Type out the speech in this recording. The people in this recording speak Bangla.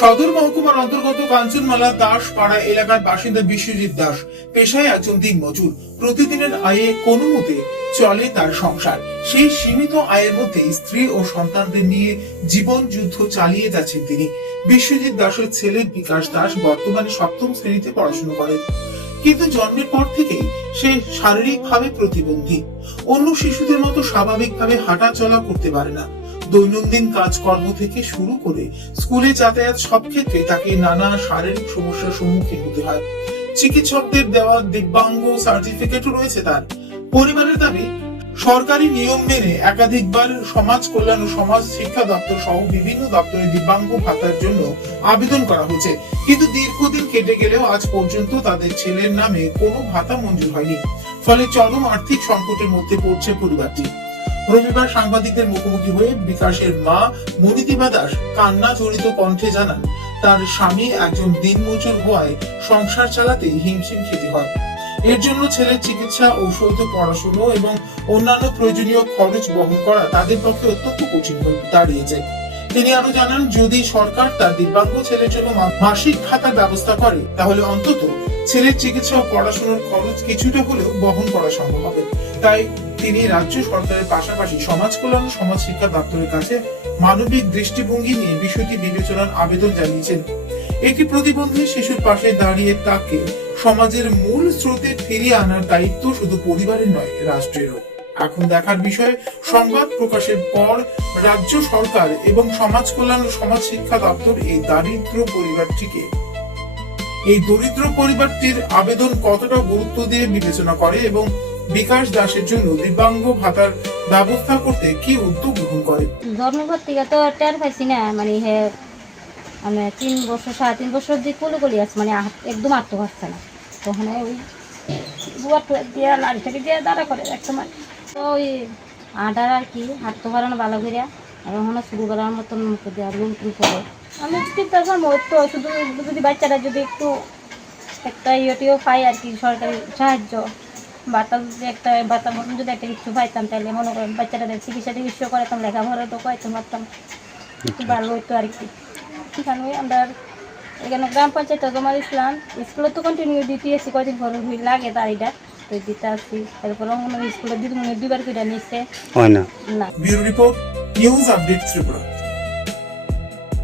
সদর মহকুমার অন্তর্গত কাঞ্চনমালা দাস পাড়া এলাকার বাসিন্দা বিশ্বজিৎ দাস পেশায় একজন দিনমজুর। প্রতিদিনের আয়ে কোনো মতে চলে তার সংসার। সেই সীমিত আয়ের মধ্যে স্ত্রী ও সন্তানদের নিয়ে জীবন যুদ্ধ চালিয়ে যাচ্ছেন তিনি। বিশ্বজিৎ দাসের ছেলে বিকাশ দাস বর্তমানে 7ম শ্রেণীতে পড়াশোনা করেন, কিন্তু জন্মের পর থেকেই সে শারীরিকভাবে প্রতিবন্ধী। অন্য শিশুদের মতো স্বাভাবিকভাবে হাঁটা চলা করতে পারে না। দৈনন্দিন কাজকর্ম থেকে শুরু করে স্কুলে যাতায়াত সব ক্ষেত্রে তাকে নানা শারীরিক সমস্যার সম্মুখীন হতে হয়। চিকিৎসকদের দেওয়া দিব্যাঙ্গ সার্টিফিকেটও রয়েছে তার। পরিবারের দাবি, সরকারি নিয়ম মেনে একাধিকবার সমাজ কল্যাণ ও সমাজ শিক্ষা দপ্তর সহ বিভিন্ন দপ্তরে দিব্যাঙ্গ ভাতার জন্য আবেদন করা হয়েছে, কিন্তু দীর্ঘদিন কেটে গেলেও আজ পর্যন্ত তাদের ছেলের নামে কোনো ভাতা মঞ্জুর হয়নি। ফলে চরম আর্থিক সংকটের মধ্যে পড়ছে পরিবারটি। রবিবার সাংবাদিকদের মুখোমুখি হয়ে বিকাশের মা মনিদিবা দাস কান্না জড়িত কণ্ঠে জানান, তার স্বামী একজন দিনমজুর হওয়ায় সংসার চালাতে হিমশিম খেতে হয়। এর জন্য ছেলের চিকিৎসা, ঔষধ, পড়াশুনো এবং অন্যান্য প্রয়োজনীয় খরচ বহন করা তাদের পক্ষে অত্যন্ত কঠিন হয়ে দাঁড়িয়েছে। তিনি আরো জানান, যদি সরকার তার দিব্যাঙ্গ ছেলের জন্য মাসিক ভাতার ব্যবস্থা করে তাহলে অন্তত ছেলের চিকিৎসা ও পড়াশোনার খরচ কিছুটা হলেও বহন করা সম্ভব হবে। তাই তিনি রাজ্য সরকারের পাশাপাশি সমাজ কল্যাণ ও সমাজ শিক্ষা দপ্তরের কাছে মানবিক দৃষ্টিভঙ্গি নিয়ে বিষয়টি বিবেচনার আবেদন জানিয়েছেন। একটি প্রতিবন্ধী শিশুর পাশে দাঁড়িয়ে তাকে সমাজের মূল স্রোতে ফিরিয়ে আনার দায়িত্ব শুধু পরিবারের নয়, রাষ্ট্রেরও। এখন দেখার বিষয়, সংবাদ প্রকাশের পর রাজ্য সরকার এবং সমাজ কল্যাণ ও সমাজ শিক্ষা দপ্তর এই দরিদ্র পরিবারটির আবেদন কতটা গুরুত্ব দিয়ে বিবেচনা করে এবং বিকাশ দাসের জন্য দিব্যাঙ্গ ভাতার ব্যবস্থা করতে কি উদ্যোগ গ্রহণ করে। জন্মঘর থেকে তো টের পাইছি না, মানে মানে 3 বছর 3.5 বছর যে কোলে আছে, মানে একদম আটতে পারছে না। তখন ওই বুয়া দিয়ে লাড়ি থেকে দিয়ে দাঁড়া করে এক সময় তো ওই আটার আর কি হাঁটতে পারে না ভালো করে, আর ওখানে শুরু করার মতন মুখে দেওয়ার লুম টুম করে। আমি চিন্তা করবো তো শুধু যদি বাচ্চারা যদি একটু একটা ইয়েটিও পাই আর কি, সরকারি সাহায্য বাতা যদি একটা বাতা মতন যদি একটা কিছু পাইতাম, তাহলে মনে করেন বাচ্চাটাদের চিকিৎসা করাতাম, লেখাপড়া তো করাইতে পারতাম, একটু ভালো হইতো আর কি। এখানে আমরা এখানে গ্রাম পঞ্চায়েতে জমা দিয়েছিলাম, স্কুলে তো কন্টিনিউ দিতে আসি, কয়দিন পর লাগে তার এটা তো দিতে আসছি। তারপরে স্কুলে 2বার করে নিচ্ছে হয় না। Bureau report, news update Tripura.